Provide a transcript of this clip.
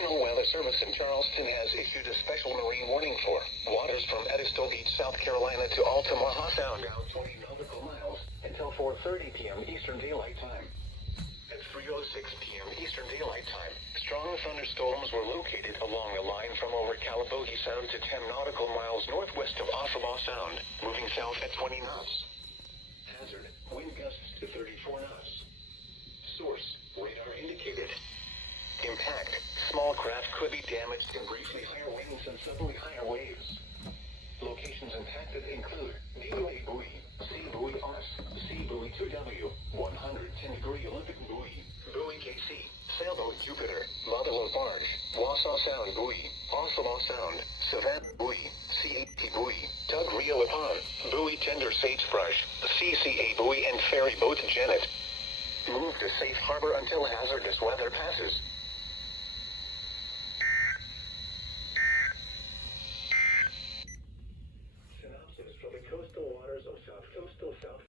National Weather Service in Charleston has issued a special marine warning for waters from Edisto Beach, South Carolina to Altamaha Sound out 20 nautical miles until 4:30 p.m. Eastern Daylight Time. At 3:06 p.m. Eastern Daylight Time, strong thunderstorms were located along the line from over Calabogie Sound to 10 nautical miles northwest of Ossabaw Sound, moving south at 20 knots. Hazard, wind gusts to 34 knots. Source, radar indicated. Impact, small craft could be damaged and briefly higher winds and suddenly higher waves. Locations impacted include DOA buoy, C buoy OS, C buoy 2W, 110-degree Olympic buoy, buoy KC, sailboat Jupiter, Motherlode barge, Wausau Sound buoy, Ossabaw Sound, Savannah buoy, CAT buoy, tug reel upon, buoy tender sagebrush, CCA buoy and ferry boat Janet. Move to safe harbor until hazardous weather passes.